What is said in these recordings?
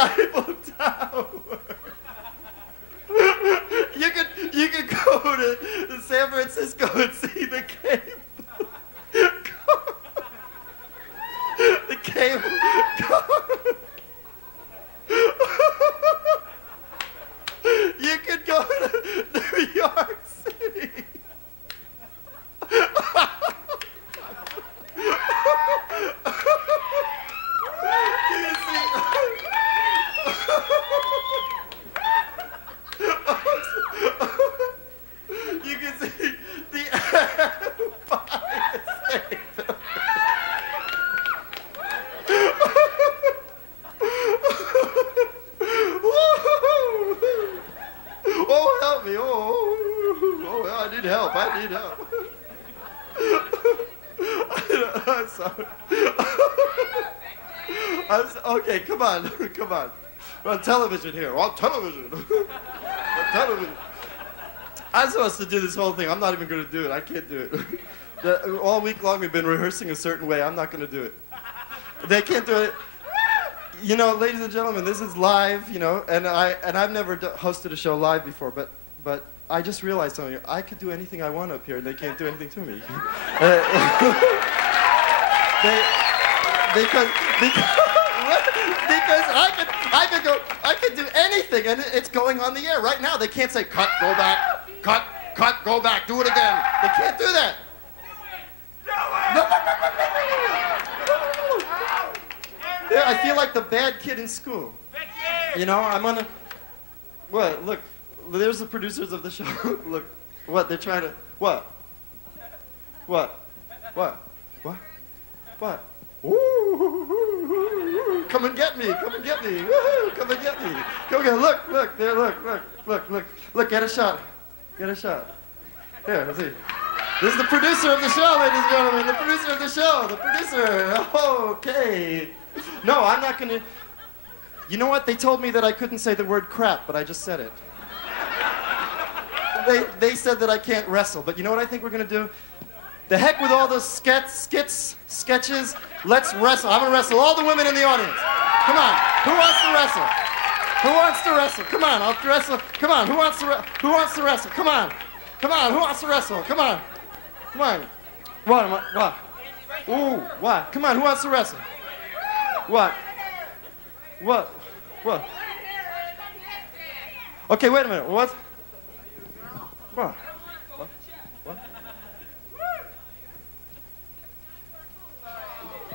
Eiffel Tower. You could go to San Francisco and see the cable. The cable. You could go to New York City. You can see the Empire State Building. Oh, help me. Oh, I need help. I'm sorry. Okay, come on. We're on television here. We're on television. I'm supposed to do this whole thing. I'm not even going to do it. I can't do it. All week long we've been rehearsing a certain way. I'm not going to do it. They can't do it. You know, ladies and gentlemen, this is live, you know, and I've never hosted a show live before, but I just realized something. I could do anything I want up here, and they can't do anything to me. Because I could do anything, and it's going on the air right now. They can't say cut, go back, cut, go back, do it again. They can't do that. No. Yeah, I feel like the bad kid in school. You know, I'm on a... What? Look, there's the producers of the show. Look, what? They're trying to... What? Ooh, come and get me. Woo-hoo, come and get me. Come again. Look, there, look, get a shot. Here, let's see. This is the producer of the show, ladies and gentlemen. The producer of the show. The producer. Okay. No, I'm not going to... You know what? They told me that I couldn't say the word crap, but I just said it. They said that I can't wrestle, but you know what I think we're going to do? The heck with all those sketches. Let's wrestle. I'm going to wrestle all the women in the audience. Come on. Who wants to wrestle? Come on, I'll wrestle. Come on, who wants to wrestle? Come on, who wants to wrestle? Come on. What? Ooh, what? Come on, who wants to wrestle? What? Okay, wait a minute. What?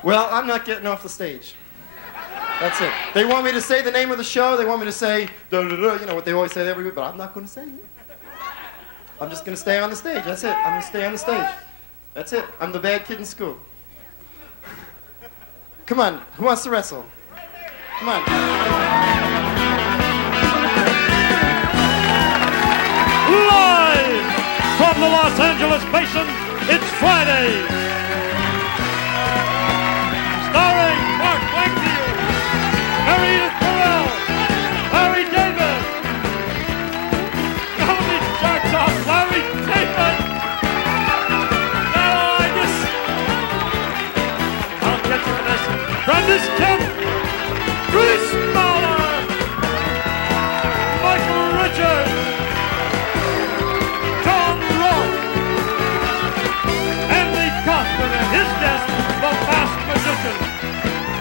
Well, I'm not getting off the stage. That's it. They want me to say the name of the show. They want me to say, you know what they always say every week, but I'm not going to say it. I'm just going to stay on the stage. That's it. I'm going to stay on the stage. That's it. I'm the bad kid in school. Come on. Who wants to wrestle? Come on. Live from the Los Angeles Basin, it's Friday. Starring Mark Wakefield, Mary Corral, Larry David, Melanie Jackson, Larry David, I'll get you for this, Brandis Kemp, Chris Mahler, Michael Richards, John Roth, Andy Kaufman and his guest, the Masked Magician,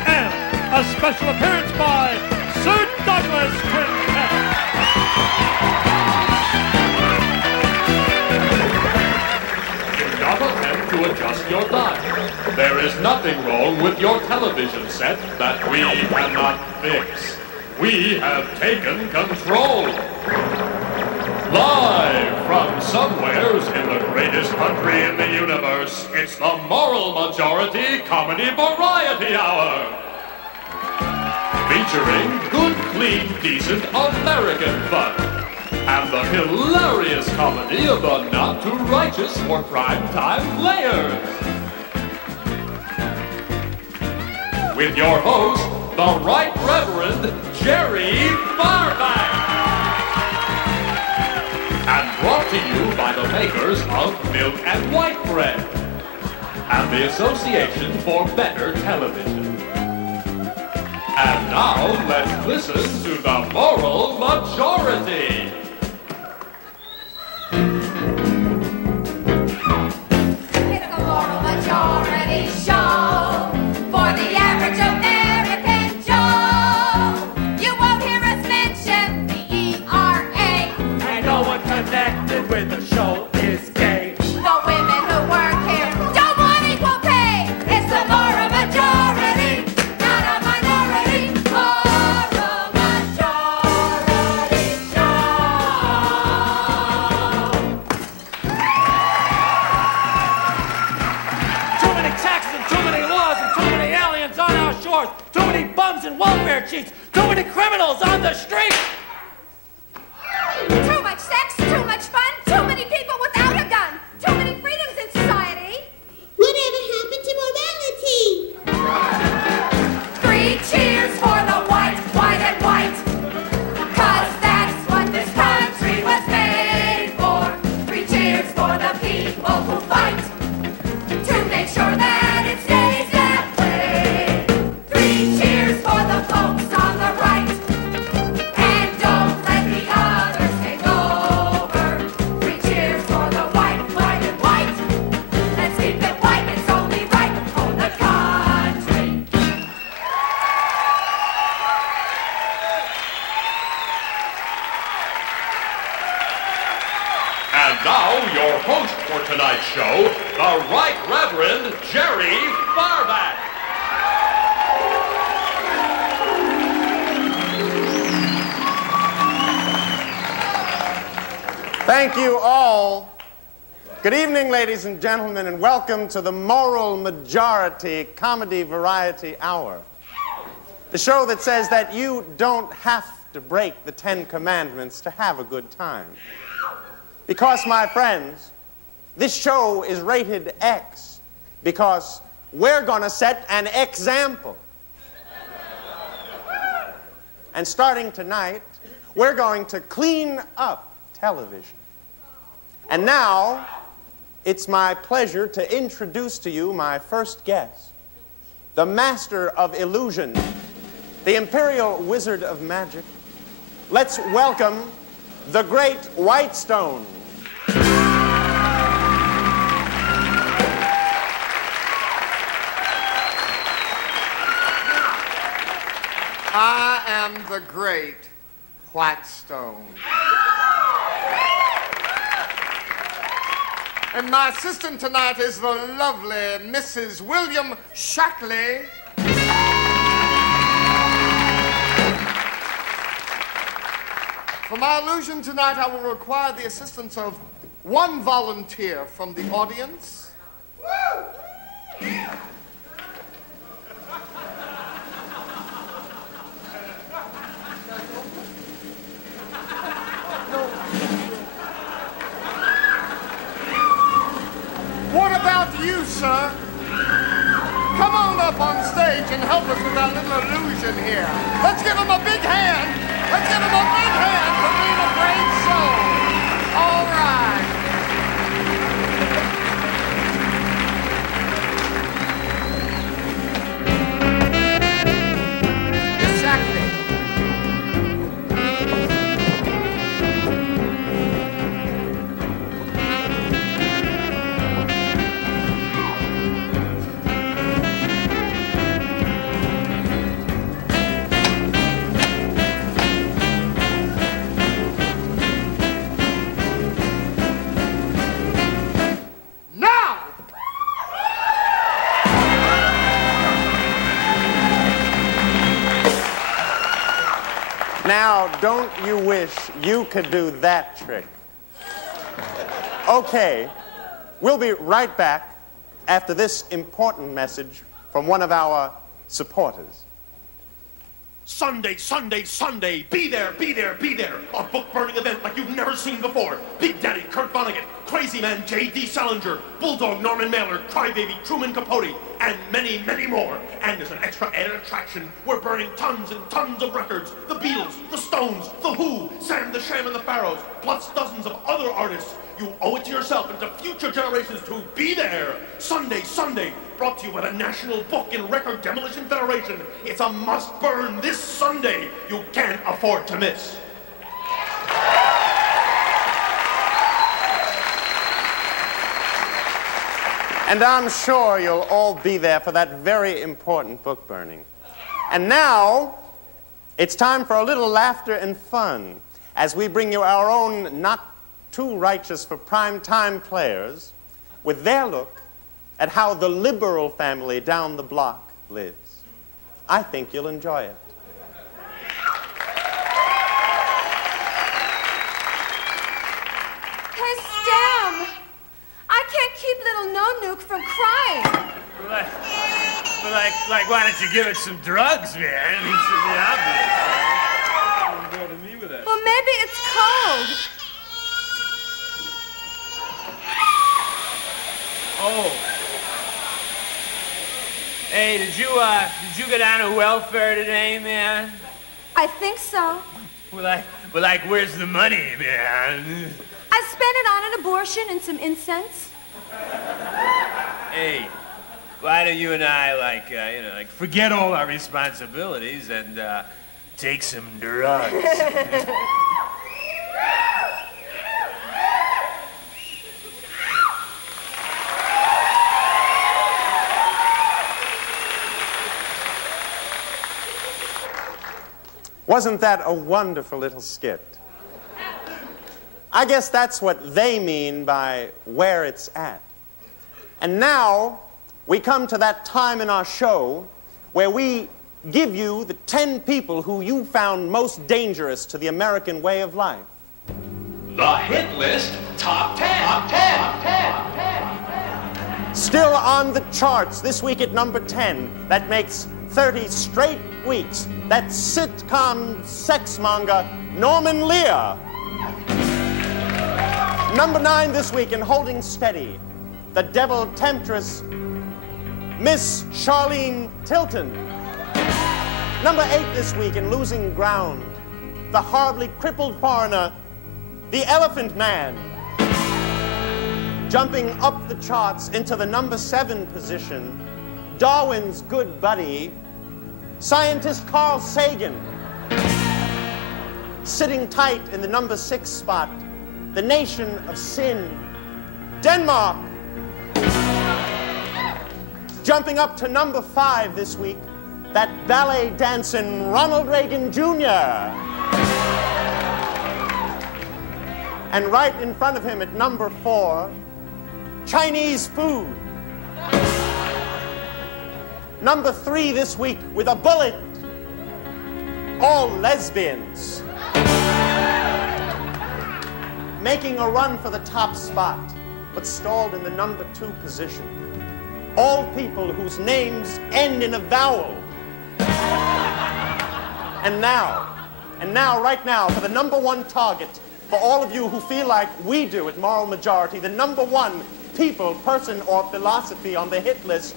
and a special appearance by Sir Douglas Quintet. Do not attempt to adjust your dial. There is nothing wrong with your television set that we cannot fix. We have taken control. Live from somewheres in the greatest country in the universe, it's the Moral Majority Comedy Variety Hour. Featuring good, clean, decent American fun. And the hilarious comedy of the not-too-righteous for prime-time players. With your host, the Right Reverend Jerry Fairbanks. And brought to you by the makers of Milk and White Bread and the Association for Better Television. And now, let's listen to the moral majority. It's the moral majority show for the average American Joe. You won't hear us mention the ERA. And no one connected with the show is gay. The women who work here don't want equal pay. It's the moral majority, not a minority. Moral majority show. Too many taxes and too many laws and too many aliens on our shores. Too many bums and welfare cheats. Too many criminals on the street. Too much sex, too much fun, too many people without a gun, too many freedoms in society. Whatever happened to morality? 3 cheers for the white, white, and white. 'Cause that's what this country was made for. 3 cheers for the people who fight to make sure that it stays that way. 3 cheers for the folks on the right. And don't let the others take over. 3 cheers for the white, white, and white. Let's keep it white, it's only right for the country. And now, your host for tonight's show, the Right Reverend Jerry Barback. Thank you all. Good evening, ladies and gentlemen, and welcome to the Moral Majority Comedy Variety Hour. The show that says that you don't have to break the 10 Commandments to have a good time. Because, my friends, this show is rated X because we're gonna set an example. And starting tonight, we're going to clean up television. And now, it's my pleasure to introduce to you my first guest, the master of illusion, the imperial wizard of magic. Let's welcome the great Whitestone. I am the great Whitestone. And my assistant tonight is the lovely Mrs. William Shackley. For my illusion tonight, I will require the assistance of one volunteer from the audience. What about you, sir? Come on up on stage and help us with our little illusion here. Let's give him a big hand. Let's give him a big hand for being a great show. All right. Miss Shackley. Now, don't you wish you could do that trick? Okay, we'll be right back after this important message from one of our supporters. Sunday, Sunday, Sunday, be there, be there, be there. A book-burning event like you've never seen before. Big Daddy Kurt Vonnegut, Crazy Man J.D. Salinger, Bulldog Norman Mailer, Crybaby Truman Capote, and many, many more. And as an extra added attraction, we're burning tons and tons of records. The Beatles, the Stones, the Who, Sam the Sham and the Pharaohs, plus dozens of other artists. You owe it to yourself and to future generations to be there. Sunday, Sunday, brought to you by the National Book and Record Demolition Federation. It's a must-burn this Sunday. You can't afford to miss. And I'm sure you'll all be there for that very important book burning. And now, it's time for a little laughter and fun as we bring you our own not too righteous for prime time players with their look at how the liberal family down the block lives. I think you'll enjoy it. Hey, Stam! I can't keep little No-Nuke from crying. Like, why don't you give it some drugs, man? I mean, it's pretty obvious. Don't go to me with that. Well, maybe it's cold. Oh. Hey, did you go down to welfare today, man? I think so. Well, where's the money, man? I spent it on an abortion and some incense. Hey, why don't you and I, forget all our responsibilities and, take some drugs? Wasn't that a wonderful little skit? I guess that's what they mean by where it's at. And now, we come to that time in our show where we give you the 10 people who you found most dangerous to the American way of life. The Hit List Top 10. Top 10. Top 10. Still on the charts this week at number 10. That makes 30 straight weeks. That's sitcom sexmonger Norman Lear. Number 9 this week in Holding Steady, the devil temptress Miss Charlene Tilton. Number 8 this week in Losing Ground, the horribly crippled foreigner, the Elephant Man. Jumping up the charts into the number 7 position, Darwin's good buddy, scientist Carl Sagan. Sitting tight in the number 6 spot, the nation of sin, Denmark. Jumping up to number 5 this week, that ballet dancing Ronald Reagan Jr. And right in front of him at number 4, Chinese food. Number 3 this week with a bullet, all lesbians. Making a run for the top spot, but stalled in the number 2 position. All people whose names end in a vowel. And now, right now, for the number 1 target, for all of you who feel like we do at Moral Majority, the number 1 people, person, or philosophy on the hit list,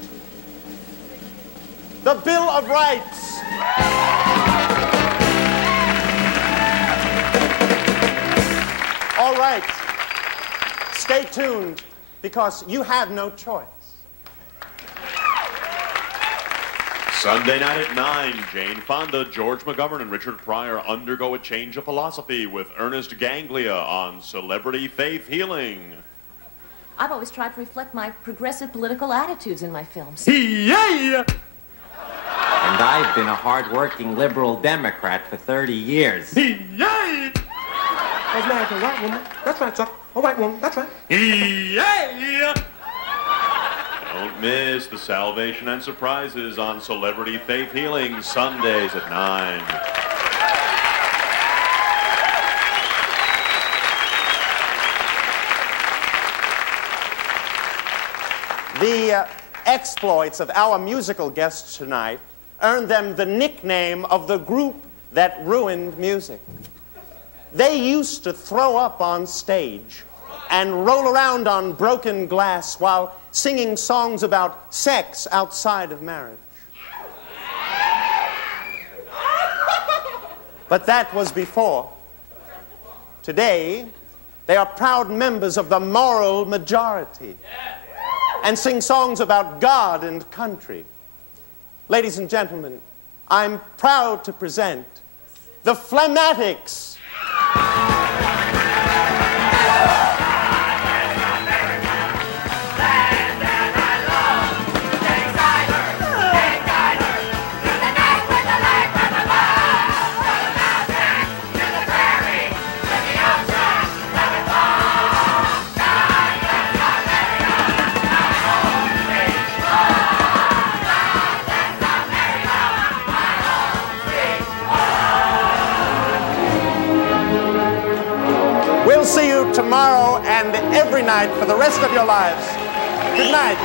the Bill of Rights. All right, stay tuned, because you have no choice. Sunday night at 9, Jane Fonda, George McGovern, and Richard Pryor undergo a change of philosophy with Ernest Ganglia on celebrity faith healing. I've always tried to reflect my progressive political attitudes in my films. Yeah! And I've been a hard-working liberal Democrat for 30 years. Yeah! I was married to a white woman. That's right, sir. A white woman. That's right. Yeah! Don't miss the Salvation and Surprises on Celebrity Faith Healing, Sundays at 9. The exploits of our musical guests tonight earned them the nickname of the group that ruined music. They used to throw up on stage and roll around on broken glass while singing songs about sex outside of marriage. But that was before. Today, they are proud members of the Moral Majority. and sing songs about God and country. Ladies and gentlemen, I'm proud to present the Phlegmatics. We'll see you tomorrow and every night for the rest of your lives. Good night.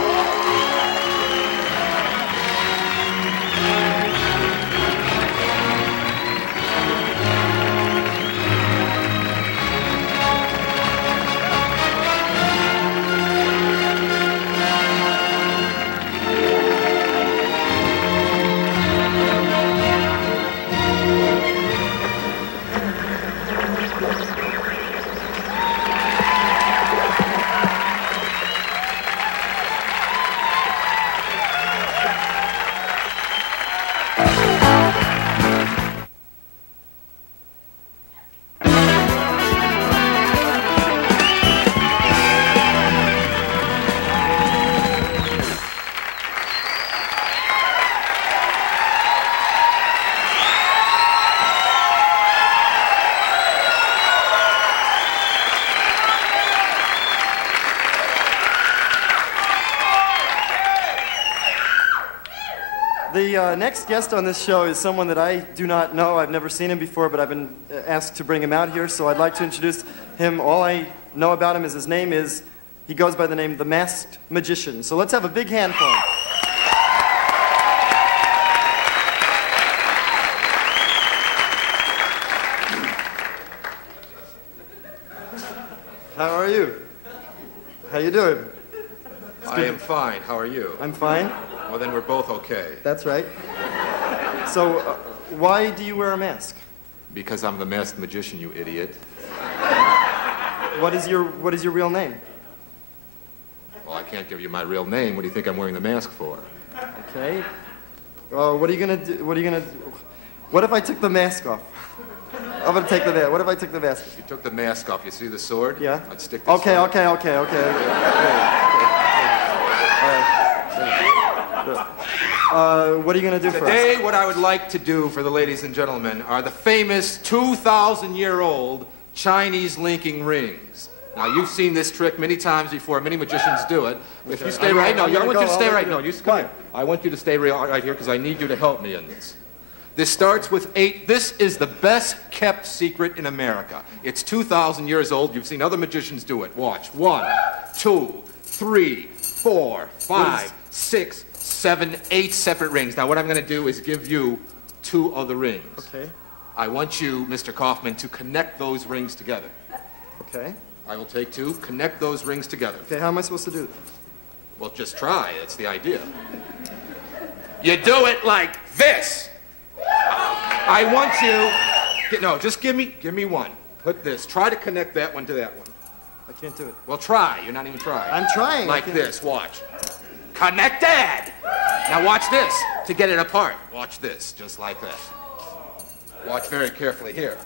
The next guest on this show is someone that I do not know. I've never seen him before, but I've been asked to bring him out here, so I'd like to introduce him. All I know about him is his name is, he goes by the name The Masked Magician. So let's have a big hand for him. How are you? How you doing? I am fine. How are you? I'm fine. Well, then we're both okay. That's right. So, why do you wear a mask? Because I'm the masked magician, you idiot. What is your real name? Well, I can't give you my real name. What do you think I'm wearing the mask for? Okay. What are you gonna do? What if I took the mask off? I'm gonna take the mask. What if I took the mask? If you took the mask off, you see the sword? Yeah. I'd stick this Okay. sword. Okay. All right. What are you going to do for us? Today, what I would like to do for the ladies and gentlemen are the famous 2,000-year-old Chinese linking rings. Now, you've seen this trick many times before. Many magicians do it. If you stay right, no, I want you to stay right. No, you come here. I want you to stay right here because I need you to help me in this. This starts with 8. This is the best kept secret in America. It's 2,000 years old. You've seen other magicians do it. Watch. 1, 2, 3, 4, 5, 6, 7, 8 separate rings. Now, what I'm going to do is give you 2 of the rings. Okay. I want you, Mr. Kaufman, to connect those rings together. Okay. I will take 2. Connect those rings together. Okay, how am I supposed to do it? Well, just try. That's the idea. You do it like this. I want you... No, just give me one. Put this. Try to connect that one to that one. I can't do it. Well, try. You're not even trying. I'm trying. Like this. Watch. Connected. Now watch this to get it apart. Watch this, just like this. Watch very carefully here.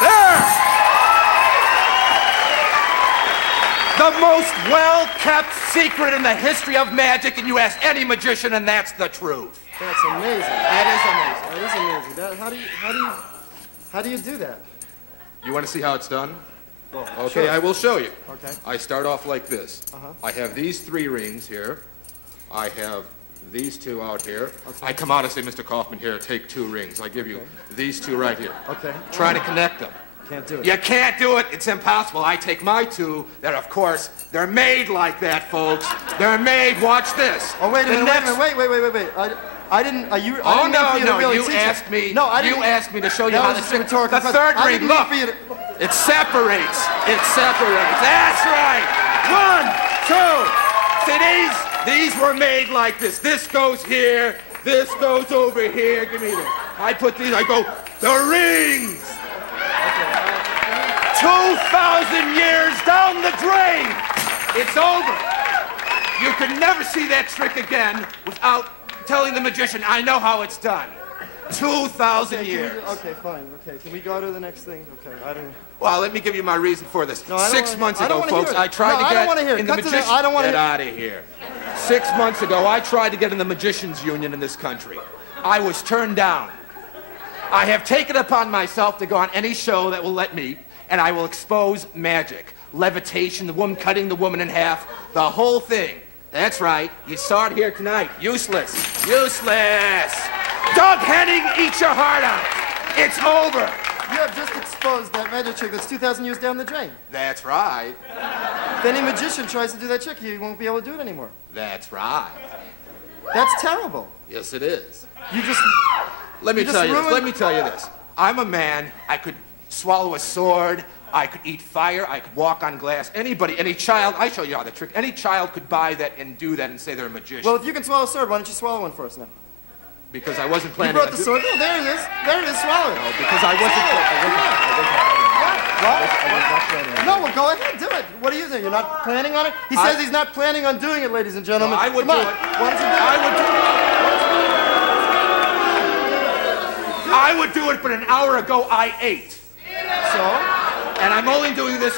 There! The most well-kept secret in the history of magic, and you ask any magician, and that's the truth. That's amazing. That is amazing. That is amazing. How do you do that? You want to see how it's done? Well, okay, sure. I will show you. Okay. I start off like this. Uh-huh. I have these 3 rings here. I have these 2 out here. Okay. I come out and say, Mr. Kaufman, here, take 2 rings. I give you these 2 right here. Okay. Try to connect them. Can't do it. You can't do it. It's impossible. I take my 2 that, of course, they're made like that, folks. They're made. Watch this. Oh, wait a minute, wait. I didn't. Oh, no, you asked me. No, I didn't. You asked me to show you how to stick. The question. 3rd ring, look. It separates. It separates. That's right. 1, 2. See, these were made like this. This goes here. This goes over here. Give me this. I put these, I go, the rings! 2,000 years down the drain! It's over. You can never see that trick again without telling the magician, I know how it's done. 2,000 years. Okay, fine. Okay, can we go to the next thing? Okay, I don't... Well, let me give you my reason for this. No, I don't 6 wanna- months I don't ago, wanna folks, hear it. I tried No, to I get don't wanna hear it. in the Cut to the- magician... I don't wanna Get hear- out of here. 6 months ago, I tried to get in the Magicians Union in this country. I was turned down. I have taken upon myself to go on any show that will let me, and I will expose magic, levitation, the woman cutting the woman in half, the whole thing. That's right. You saw it here tonight. Useless. Useless. Doug Henning, eat your heart out. It's over. You have just exposed that magic trick that's 2,000 years down the drain. That's right. If any magician tries to do that trick, he won't be able to do it anymore. That's right. That's terrible. Yes, it is. You just... Let me you tell just you this. ruined- Let me tell you this. I'm a man. I could swallow a sword. I could eat fire. I could walk on glass. Anybody, any child, I show you how the trick. Any child could buy that and do that and say they're a magician. Well, if you can swallow a sword, why don't you swallow one for us now? Because I wasn't You planning brought on the sword. Oh, there it is. There it is. Swallow it. No, because I wasn't planning. No, well, go ahead. Do it. What do you think? You're not planning on it? He says he's not planning on doing it, ladies and gentlemen. No, I would Come do on. it. Why don't you do it? I would do it, but an hour ago I ate. So? And I'm only doing this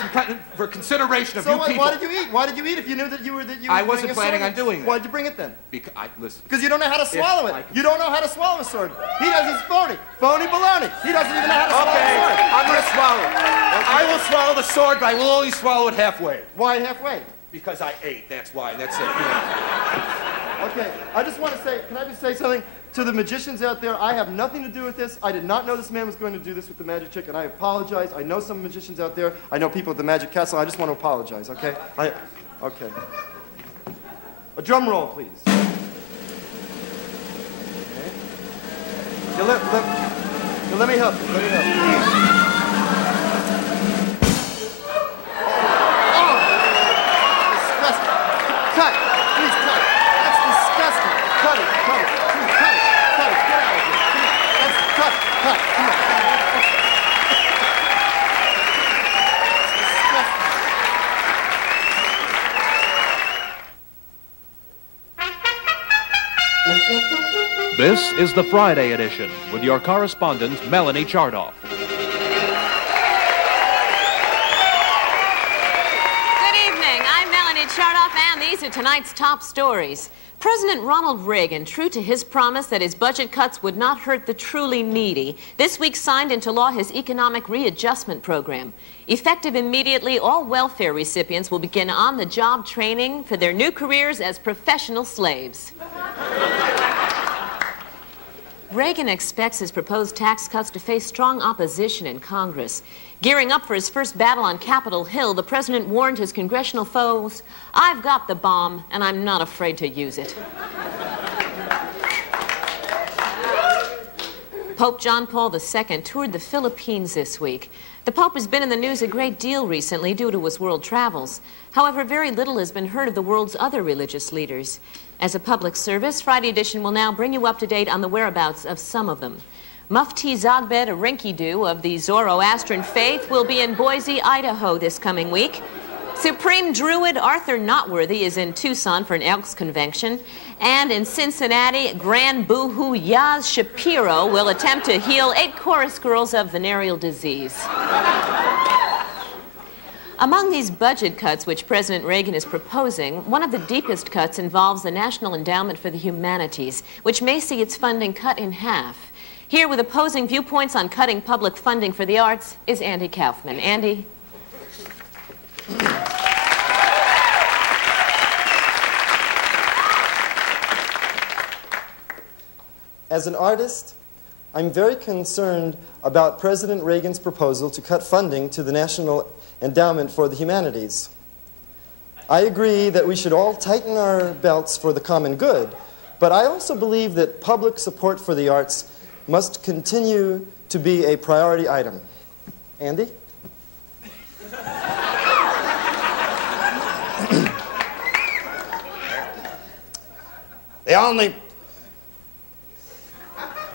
for consideration of So you what, people. why did you eat? Why did you eat if you knew that you were I wasn't planning on doing that. Why did you bring it then? Because listen. Because you don't know how to swallow it. You don't know how to swallow a sword. He does. He's phony. Phony baloney. He doesn't even know how to swallow a sword. I'm going to swallow it. I will swallow the sword, but I will only swallow it halfway. Why halfway? Because I ate. That's why. That's it. Okay. I just want to say, can I just say something to the magicians out there? I have nothing to do with this. I did not know this man was going to do this with the magic trick, and I apologize. I know some magicians out there. I know people at the Magic Castle. I just want to apologize, okay? Okay. A drum roll, please. Okay. Let me help you. Let me help you. Oh! Disgusting. Cut. Please cut. That's disgusting. Cut it. Cut it. Please cut it. Cut it. Get out of here. That's cut. Cut. Come on. This is the Friday edition with your correspondent, Melanie Chardoff. Good evening. I'm Melanie Chardoff, and these are tonight's top stories. President Ronald Reagan, true to his promise that his budget cuts would not hurt the truly needy, this week signed into law his economic readjustment program. Effective immediately, all welfare recipients will begin on-the-job training for their new careers as professional slaves. Reagan expects his proposed tax cuts to face strong opposition in Congress. Gearing up for his first battle on Capitol Hill, the president warned his congressional foes, "I've got the bomb, and I'm not afraid to use it." Pope John Paul II toured the Philippines this week. The Pope has been in the news a great deal recently due to his world travels. However, very little has been heard of the world's other religious leaders. As a public service, Friday edition will now bring you up to date on the whereabouts of some of them. Mufti Zogbed Rinkidu of the Zoroastrian faith will be in Boise, Idaho this coming week. Supreme Druid Arthur Notworthy is in Tucson for an Elks convention. And in Cincinnati, Grand Boohoo Yaz Shapiro will attempt to heal 8 chorus girls of venereal disease. Among these budget cuts which President Reagan is proposing, one of the deepest cuts involves the National Endowment for the Humanities, which may see its funding cut in half. Here with opposing viewpoints on cutting public funding for the arts is Andy Kaufman. Andy? As an artist, I'm very concerned about President Reagan's proposal to cut funding to the National Endowment for the Humanities. I agree that we should all tighten our belts for the common good, but I also believe that public support for the arts must continue to be a priority item. Andy?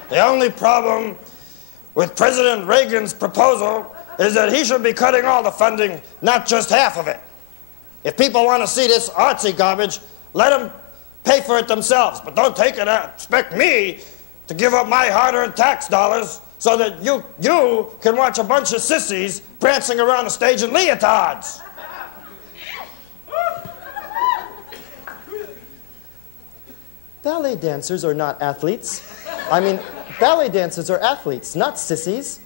The only problem with President Reagan's proposal is that he should be cutting all the funding, not just half of it. If people want to see this artsy garbage, let them pay for it themselves. But don't take it out. Expect me to give up my hard-earned tax dollars so that you can watch a bunch of sissies prancing around the stage in leotards. Ballet dancers are not athletes. I mean, ballet dancers are athletes, not sissies.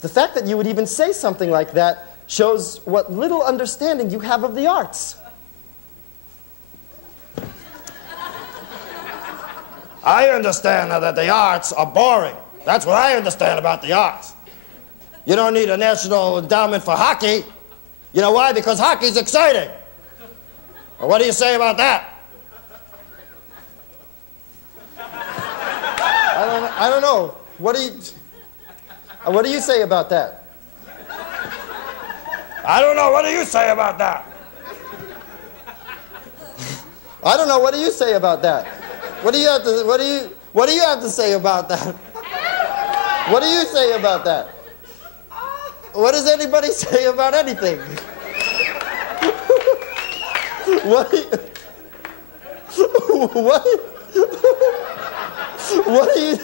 The fact that you would even say something like that shows what little understanding you have of the arts. I understand that the arts are boring. That's what I understand about the arts. You don't need a national endowment for hockey. You know why? Because hockey's exciting. Well, what do you say about that? I don't know. What do you say about that? I don't know. What do you say about that? I don't know. What do you say about that? What do you have to say about that? What do you say about that? What does anybody say about anything? What do you...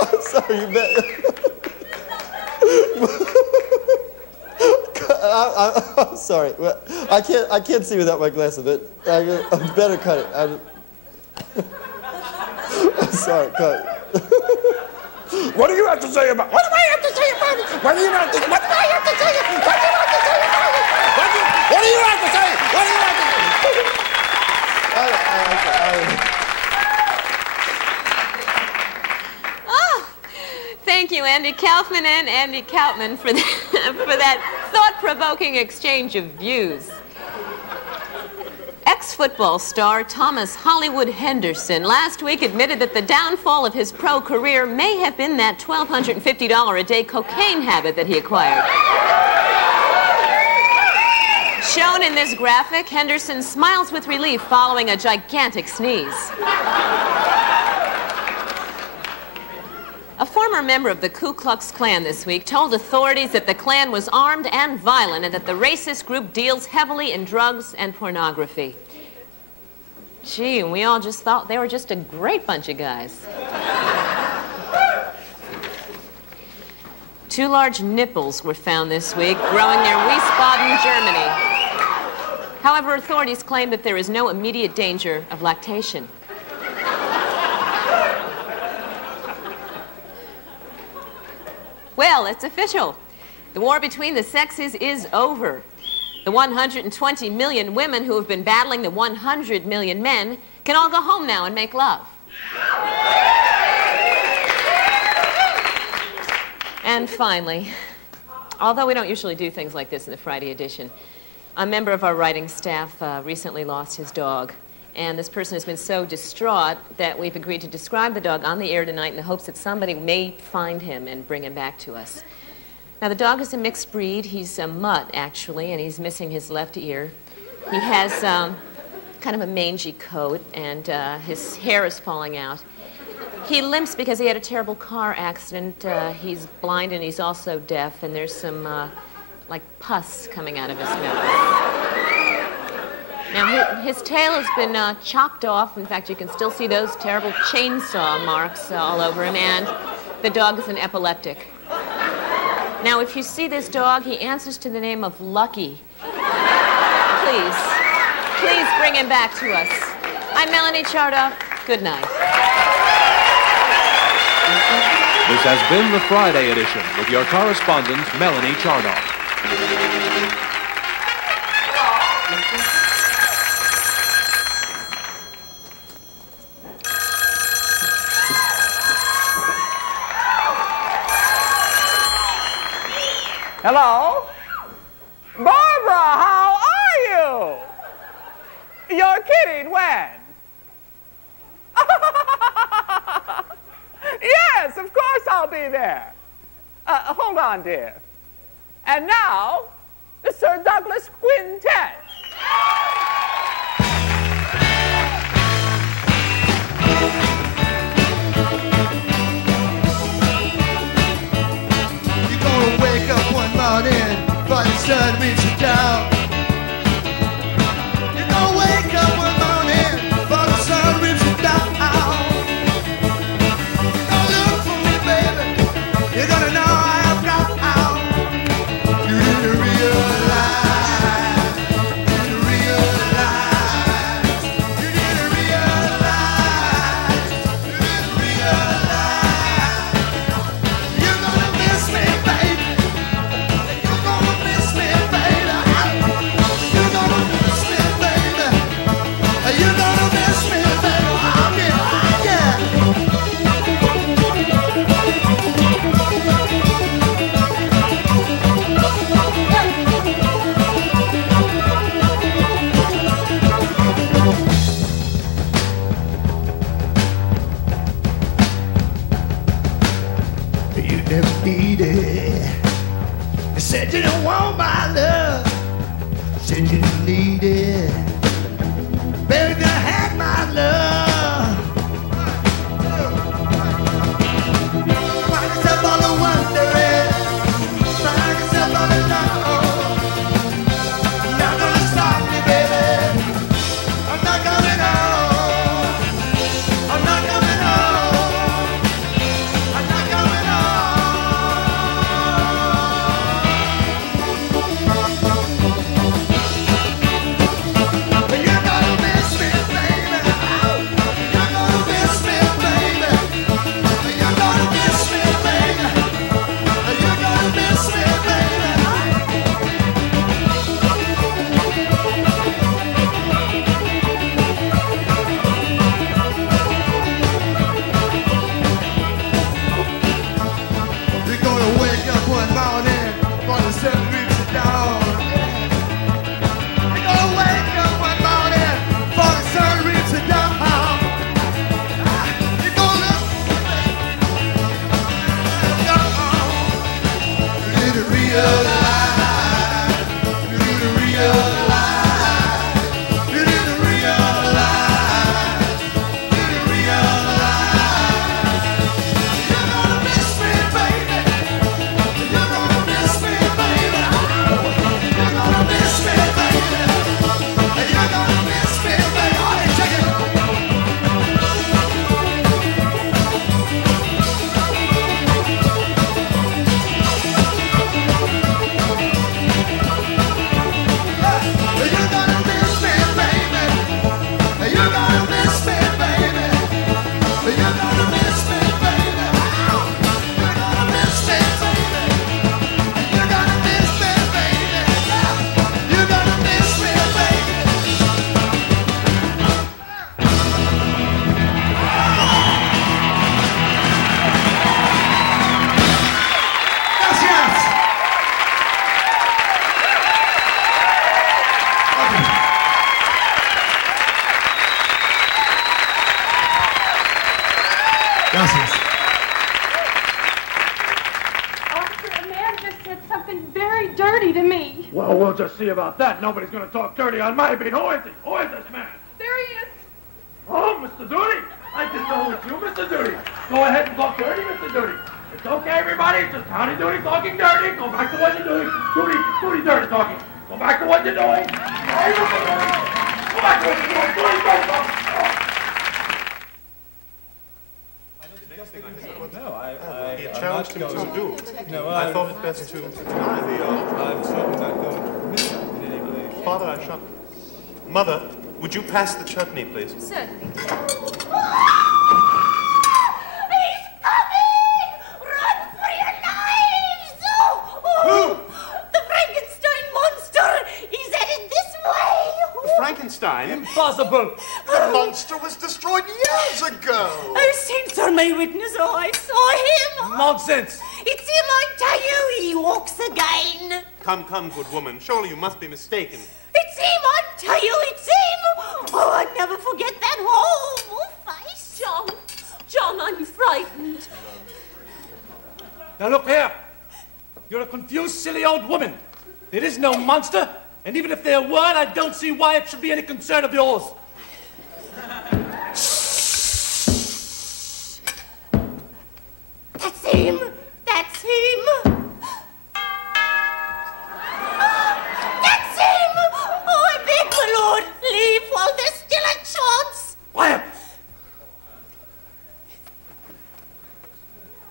I'm sorry, you bet. I'm sorry. I can't see without my glasses, but I better cut it. I'm sorry, cut it. What do you have to say about it? What do I have to say about it? What do you have to say? What do I have to say? What do you have to say about it? What do you have to say? What do you have to say? Thank you, Andy Kaufman and Andy Kaufman, for that thought-provoking exchange of views. Ex-football star Thomas Hollywood Henderson last week admitted that the downfall of his pro career may have been that $1,250 a day cocaine habit that he acquired. Shown in this graphic, Henderson smiles with relief following a gigantic sneeze. A former member of the Ku Klux Klan this week told authorities that the Klan was armed and violent and that the racist group deals heavily in drugs and pornography. Gee, and we all just thought they were just a great bunch of guys. 2 large nipples were found this week growing near Wiesbaden, Germany. However, authorities claim that there is no immediate danger of lactation. Well, it's official. The war between the sexes is over. The 120 million women who have been battling the 100 million men can all go home now and make love. And finally, although we don't usually do things like this in the Friday edition, a member of our writing staff recently lost his dog. And this person has been so distraught that we've agreed to describe the dog on the air tonight in the hopes that somebody may find him and bring him back to us. Now, the dog is a mixed breed. He's a mutt, actually, and he's missing his left ear. He has kind of a mangy coat, and his hair is falling out. He limps because he had a terrible car accident. He's blind, and he's also deaf, and there's some, like, pus coming out of his mouth. Now, his tail has been chopped off. In fact, you can still see those terrible chainsaw marks all over him, and the dog is an epileptic. Now, if you see this dog, he answers to the name of Lucky. Please bring him back to us. I'm Melanie Chardoff. Good night. This has been the Friday edition with your correspondent, Melanie Chardoff. Hello? Barbara, how are you? You're kidding, when? Yes, of course I'll be there. Hold on, dear. And now, the Sir Douglas Quintet. said you needed. Baby, if you had my love. Find yourself all the wondering. Find yourself all alone. You're not gonna stop me, baby. I'm not coming home. I'm not coming home. I'm not coming home. You're gonna miss me, baby. You're gonna miss me, baby. You're gonna miss me, baby. You're gonna miss me, baby. You're gonna wake up one morning, gonna set reach it down. You're gonna wake up one morning, for the sun reach it down. You're gonna you need to realize, you need to realize, you need to realize, you need to realize. You're gonna miss me, baby. You're gonna miss me, baby. You're gonna miss me, baby. You're gonna miss me, baby. All right, check it. You're gonna miss me, baby. You're gonna miss me, baby. You're gonna miss me, baby. You're gonna miss me, baby. You're gonna miss me, baby. You're gonna miss me, baby. Gracias. Gracias. Officer, a man just said something very dirty to me. Well, we'll just see about that. Nobody's going to talk dirty on my beat. Who is he? Who is this man? There he is. Oh, Mr. Duty. I just know it's you, Mr. Duty. Go ahead and talk dirty, Mr. Duty. It's okay, everybody. Just Howdy Doody talking dirty. Go back to what you're doing. Duty dirty talking. Go back to what you're doing. Hey, Mr. Duty. Go back to what you're doing. Duty dirty talking. He challenged him to do. No, I thought it best to deny the I'm certainly not going to permit that in any way. Father, I shall. Mother, would you pass the chutney, please? Certainly. He's coming! Run for your lives! Oh, the Frankenstein monster! He's headed this way! Frankenstein? Impossible! The monster was destroyed years ago. Oh, saints are my witness. Oh, I saw him. Nonsense! It's him, I tell you. He walks again. Come, good woman. Surely you must be mistaken. It's him, I tell you, it's him. Oh, I'll never forget that horrible face. John, I'm frightened. Now look here. You're a confused, silly old woman. There is no monster, and even if there were, I don't see why it should be any concern of yours. That's him. That's him. That's him. Oh, I beg my lord, leave while there's still a chance. Quiet!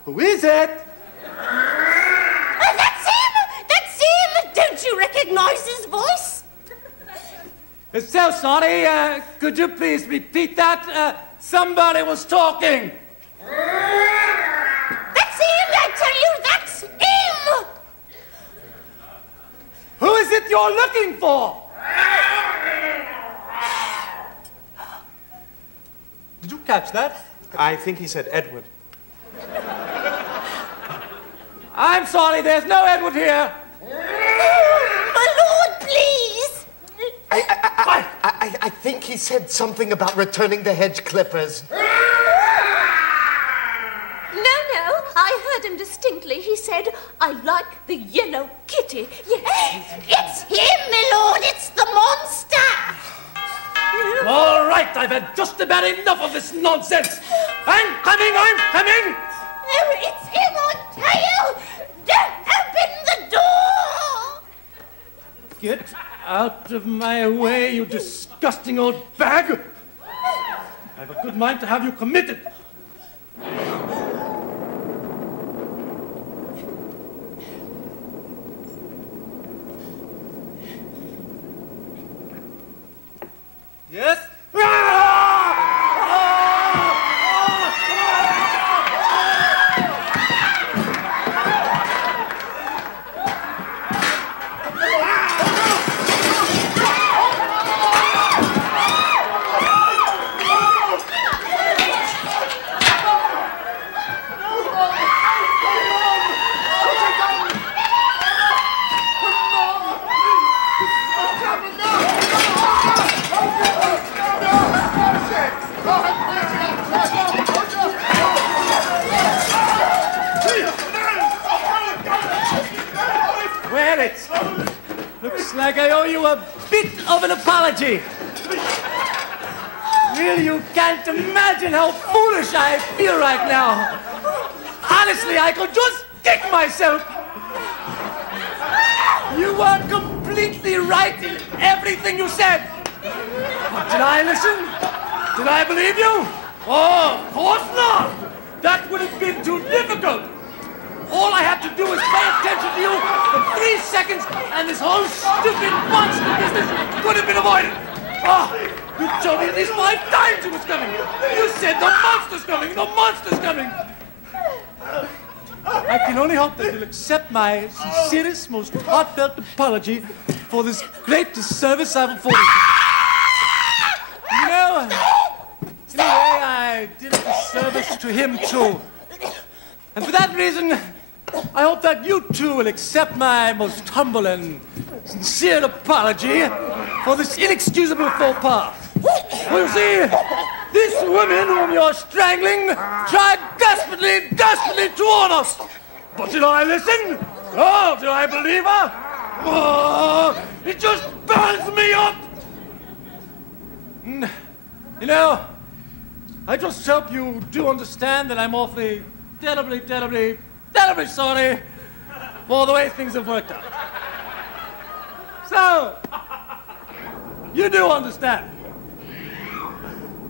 Who is it? That's him. That's him. Don't you recognize his voice? So sorry, could you please repeat that? Somebody was talking. That's him, I tell you, that's him. Who is it you're looking for? Did you catch that? I think he said Edward. I'm sorry, there's no Edward here. My lord, please. I think he said something about returning the hedge clippers. No, I heard him distinctly. He said, I like the yellow kitty. Yes, it's him, my lord. It's I've had just about enough of this nonsense. I'm coming, I'm coming. No, it's him on tail. Don't open the door. Get out of my way, you disgusting old bag. I have a good mind to have you committed. Yes? Well, it looks like I owe you a bit of an apology. Really, you can't imagine how foolish I feel right now. Honestly, I could just kick myself. You were completely right in everything you said. But did I listen? Did I believe you? Oh, of course not. That would have been too difficult. All I have to do is pay attention to you for 3 seconds, and this whole stupid monster business could have been avoided. Oh, you told me at least 5 times it was coming. You said the monster's coming, the monster's coming. I can only hope that you'll accept my sincerest, most heartfelt apology for this great disservice I've afforded you. You know, in a way, I did a disservice to him, too. And for that reason, I hope that you, too, will accept my most humble and sincere apology for this inexcusable faux pas. Well, you see, this woman whom you're strangling tried desperately to warn us. But did I listen? Oh, did I believe her? Oh, it just burns me up. You know, I just hope you do understand that I'm awfully, terribly sorry for the way things have worked out. So, you do understand.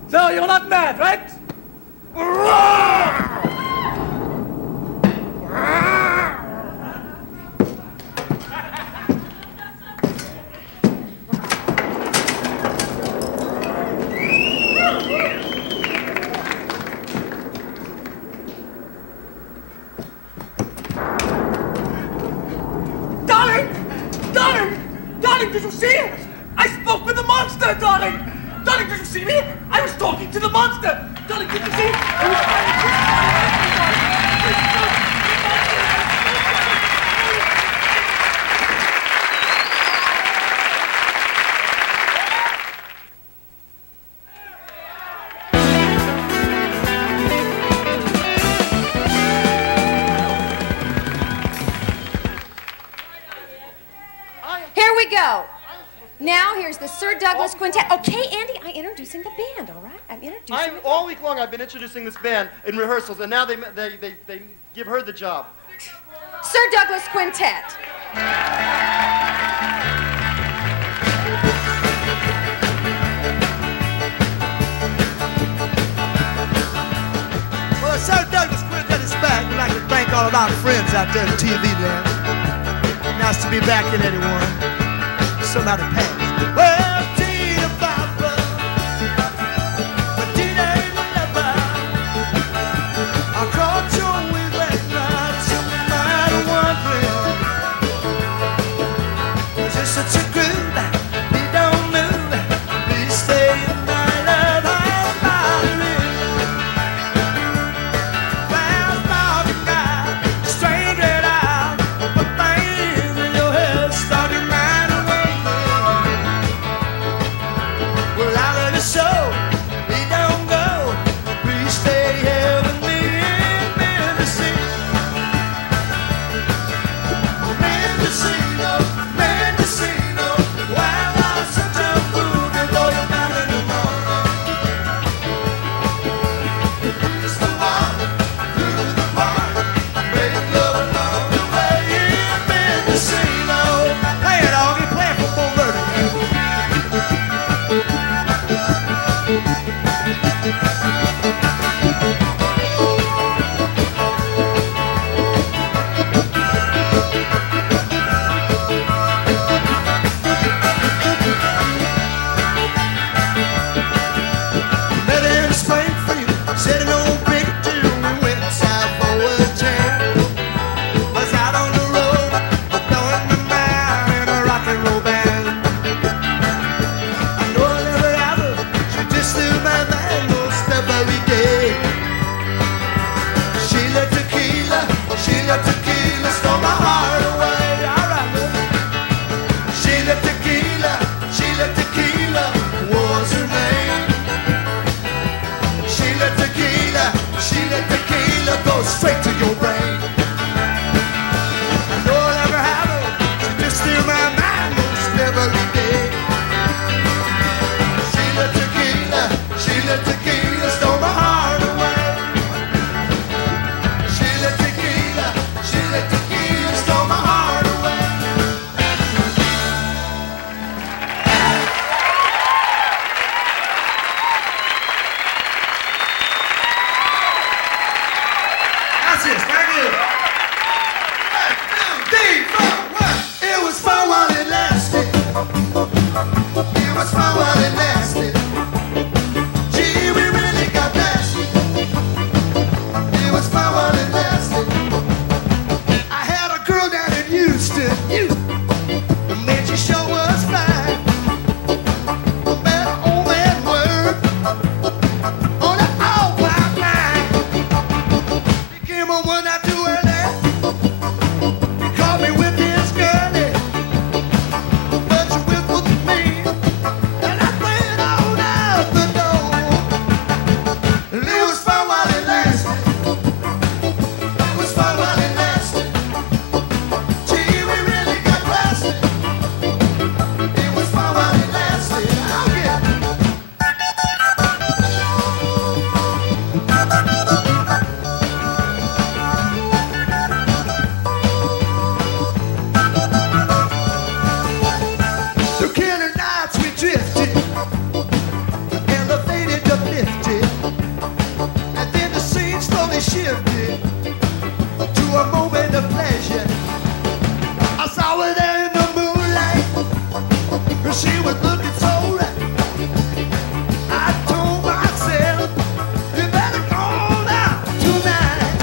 So, you're not mad, right? Darling, did you see? I spoke with the monster, darling. Darling, did you see me? I was talking to the monster. Darling, did you see? Here we go. Now here's the Sir Douglas Quintet. Okay, Andy, I'm introducing the band, all right? I'm introducing the all week long I've been introducing this band in rehearsals, and now they give her the job. Sir Douglas Quintet. Well, Sir Douglas Quintet is back. We'd like to thank all of our friends out there in TV land. Nice to be back in anyone. Somebody passed. Well, Tina Papa, but Tina ain't no lover. I caught you with that night, somebody wondering. Is this such a groove? We don't move. We stay in my love, how about it? Fast talking guy, strange red eye, but things in your head starting right away. she was looking so right. I told myself, you better go now tonight.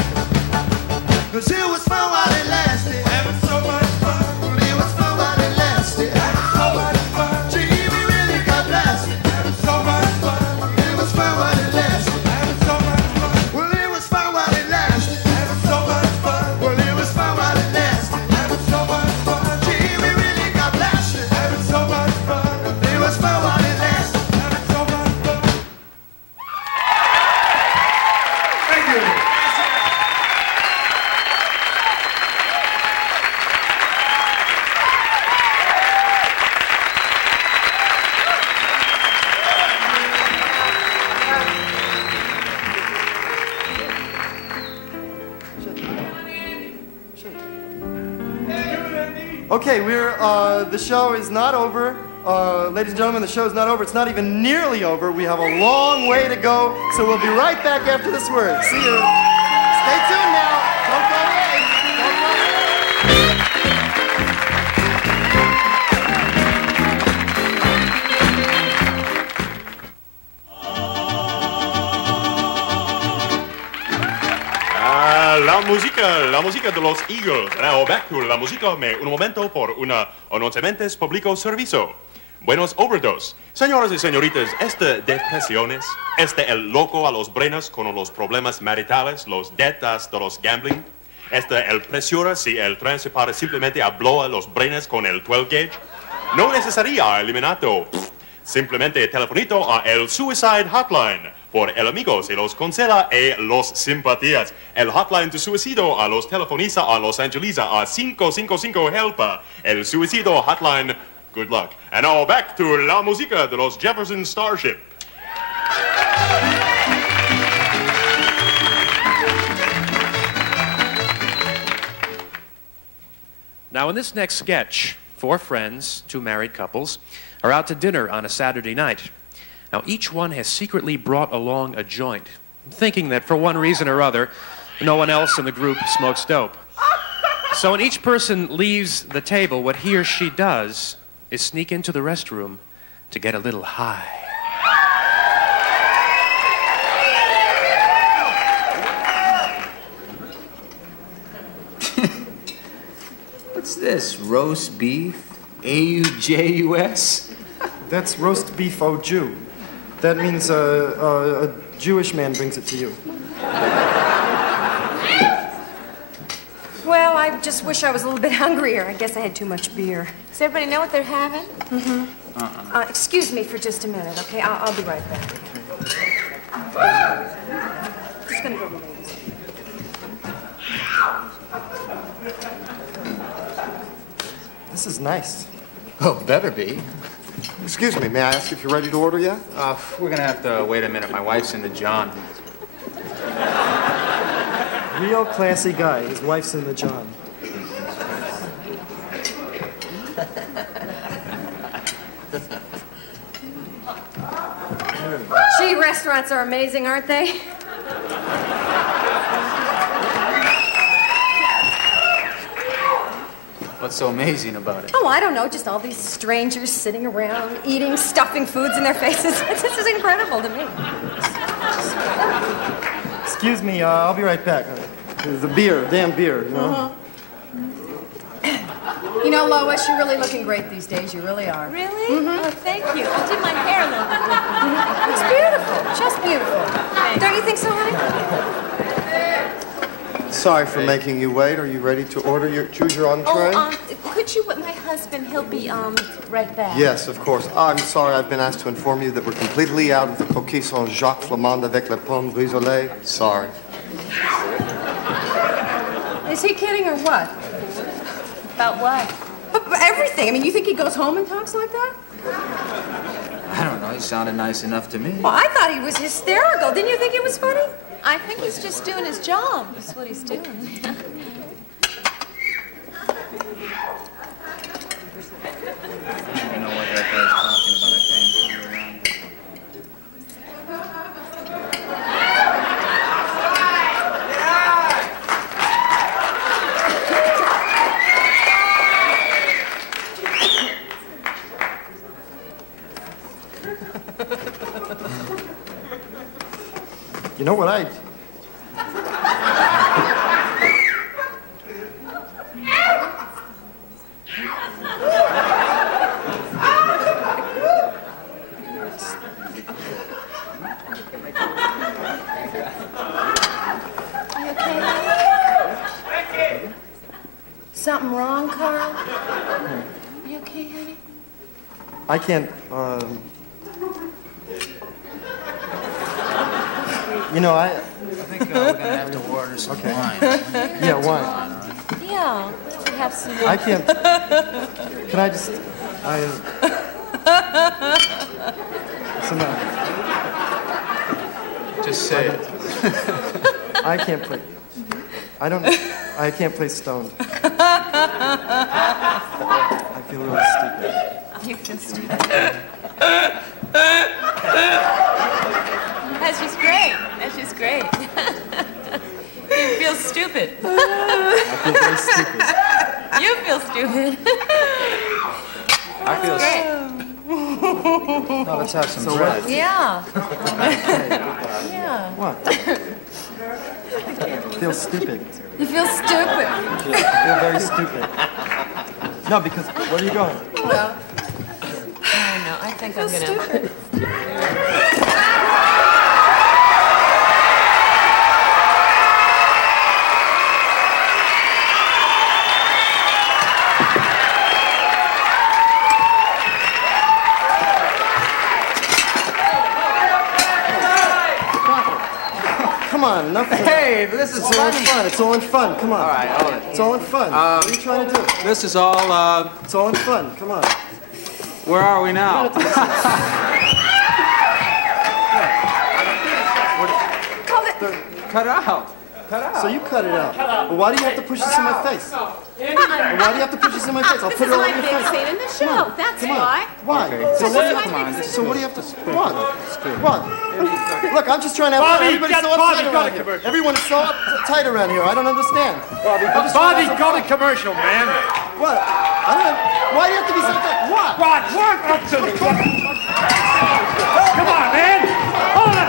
'Cause it was fun while it lasted. Having so much fun. Well, it was fun while it lasted. Having so much fun. Gee, we really got blasted. Having so much fun. It was fun while it lasted. Having so much fun. Well, it was fun while it lasted. Having so much fun. Well, it was fun while it lasted. Having so much fun. Gee, we really got blasted. Having so much fun. It was fun while it lasted. Having so much fun. Thank you. Okay, the show is not over. Ladies and gentlemen, the show is not over. It's not even nearly over. We have a long way to go, so we'll be right back after this word. See you. Stay tuned now. Don't go away. Don't go La música de los Eagles. Now back to la música, un momento por una anunciamientos público servicio. Buenos overdose. Señoras y señoritas, depresiones, el loco a los brenes con los problemas maritales, los debtas de los gambling, el presión si el tren se para simplemente habló a los brenes con el 12 gauge, no necesaria eliminado. Simplemente telefonito a el Suicide Hotline por el amigos y los consela y los simpatías. El hotline de suicidio a los telefoniza a Los Angeles a 555 helpa. El suicidio hotline, good luck. And now back to la música de los Jefferson Starship. Now, in this next sketch, 4 friends, 2 married couples, are out to dinner on a Saturday night. Now, each one has secretly brought along a joint, thinking that for one reason or other, no one else in the group smokes dope. So when each person leaves the table, what he or she does is sneak into the restroom to get a little high. What's this, roast beef? A-U-J-U-S? That's roast beef au Jew. That means a Jewish man brings it to you. Well, I just wish I was a little bit hungrier. I guess I had too much beer. Does everybody know what they're having? Mm-hmm. Excuse me for just a minute, okay? I'll be right back. Just gonna go to the ladies. This is nice. Oh, better be. Excuse me, may I ask if you're ready to order yet? We're gonna have to wait a minute. My wife's in the John. Real classy guy. His wife's in the John. Gee, restaurants are amazing, aren't they? What's so amazing about it? Oh, I don't know. Just all these strangers sitting around, eating, stuffing foods in their faces. This is incredible to me. Excuse me, I'll be right back. The beer, damn beer, you know? You know, Lois, you're really looking great these days. You really are. Really? Oh, thank you. I did my hair a little bit. It's beautiful. Just beautiful. Don't you think so, honey? Sorry for making you wait. Are you ready to choose your entree? Could you, my husband, he'll be, right back. Yes, of course. I'm sorry, I've been asked to inform you that we're completely out of the coquille Saint-Jacques flamande avec les pommes grisolées. Sorry. Is he kidding or what? About what? Everything. I mean, you think he goes home and talks like that? I don't know. He sounded nice enough to me. Well, I thought he was hysterical. Didn't you think it was funny? I think he's just doing his job. That's what he's doing. I don't know what that guy's talking about. I can't find around. You know what I... You okay? Something wrong, Carl? You okay, honey? I can't, You know, I think we're going to have to order some wine. Yeah, wine. Yeah, we have some. I can't... Can I just... Just say it. I can't play... I can't play stoned. I feel really stupid. You feel stupid. That's just great. That's just great. You feel stupid. I feel very stupid. You feel stupid. I feel great. Oh, let's have some So bread. what? Yeah. Yeah. What? I feel stupid. You feel stupid. I feel very stupid. No, because... Where are you going? Well, I know. I think I'm gonna. Come on, nothing. Hey, this is It's all in fun. It's all in fun. Come on. All right, hold it. It's all in fun. What are you trying to do? This is all, It's all in fun. Come on. where are we now? Cut it out. Cut it out. So you cut it out. Well, why do you have to push this in my face? Well, why do you have to push this in my face? I'll This put is it all my in your big face. scene in the show. That's Come on. why. Why? Okay. So This what? is my Come big on, scene. So what do you have to? What? What? Look, I'm just trying to have fun. Everybody's so uptight around here. Everyone is so uptight around here. I don't understand. Bobby, go to commercial, man. What? I don't know. Why do you have to be so uptight? What? Rod, work up to me. Come on, man. Hold it.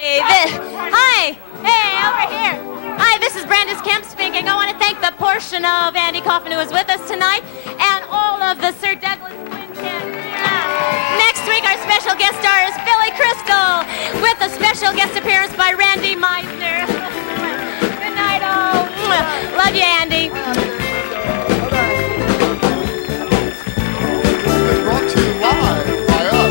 Hi. Hey, over here. Hi, this is Brandis Kemp speaking. I want to thank the portion of Andy Kaufman who is with us tonight and all of the Sir Douglas Quintet. Yeah. Next week, our special guest star is Billy Crystal with a special guest appearance by Randy Meisner. Good night, all. Love you, Andy. Brought to you live by us.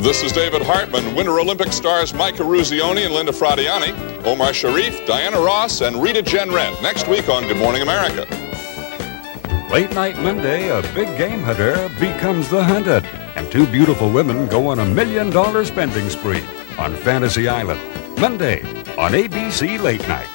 This is David Hartman. Winter Olympic stars Mike Eruzione and Linda Fradiani, Omar Sharif, Diana Ross, and Rita Jen Rent. Next week on Good Morning America. Late night Monday, a big game hunter becomes the hunted, and two beautiful women go on $1 million spending spree on Fantasy Island. Monday on ABC Late Night.